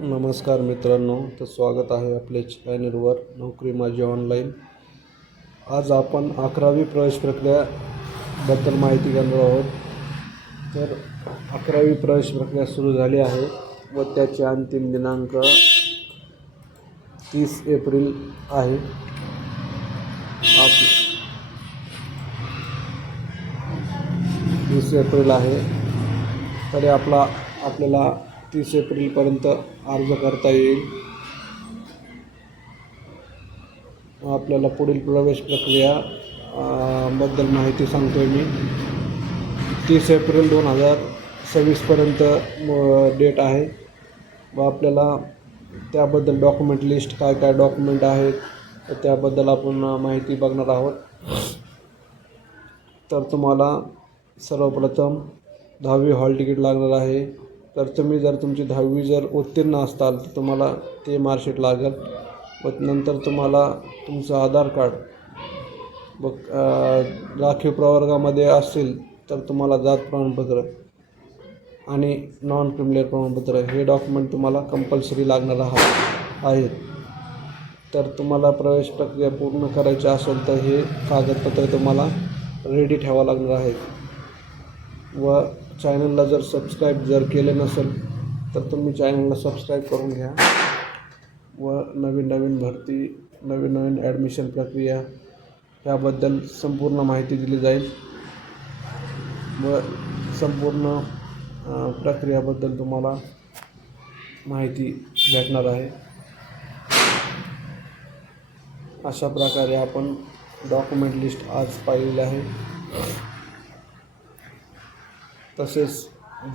नमस्कार मित्रांनो, तर स्वागत आहे आपल्या चॅनलवर नोकरी माझी ऑनलाईन। आज आपण 11वी प्रवेश प्रक्रियाबद्दल माहिती घेणार आहोत। तर 11वी प्रवेश प्रक्रिया सुरू झाली आहे व त्याचे अंतिम दिनांक 30 एप्रिल आहे। 30 एप्रिल आहे, तरी आपल्याला 30 एप्रिलपर्यंत अर्ज करता येईल। आपल्याला पुढील प्रवेश प्रक्रिया बद्दल माहिती सांगतोय मी। 30 एप्रिल 2026पर्यंत डेट आहे व आपल्याला त्याबद्दल डॉक्युमेंट लिस्ट काय डॉक्युमेंट आहेत तर त्याबद्दल आपण माहिती बघणार आहोत। तर तुम्हाला सर्वप्रथम 10वी हॉल तिकीट लागणार आहे। तर तुम्ही जर तुमची 10वी उत्तीर्ण असताल तर तुम्हाला ते मार्कशीट लागेल व नंतर तुम्हाला तुमचं आधार कार्ड व राखीव प्रवर्गामध्ये असतील तर तुम्हाला जात प्रमाणपत्र आणि नॉन क्रिमिनल प्रमाणपत्र हे डॉक्युमेंट तुम्हाला कंपल्सरी लागणार आहेत। तर तुम्हाला प्रवेश प्रक्रिया पूर्ण करायची असेल तर हे कागदपत्र तुम्हाला रेडी ठेवावं लागणार आहेत। व चॅनलला जर सबस्क्राईब केले नसेल तर तुम्ही चॅनलला सबस्क्राईब करून घ्या व नवीन भरती नवीन ॲडमिशन प्रक्रिया याबद्दल संपूर्ण माहिती दिली जाईल व संपूर्ण प्रक्रियाबद्दल तुम्हाला माहिती भेटणार आहे। अशा प्रकारे आपण डॉक्युमेंट लिस्ट आज पाहिलेली आहे। तसेच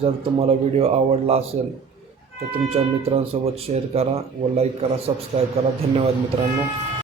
जर तुम्हाला व्हिडिओ आवडला असेल तर तुमच्या मित्रांसोबत शेअर करा व लाईक करा, सबस्क्राईब करा। धन्यवाद मित्रांनो।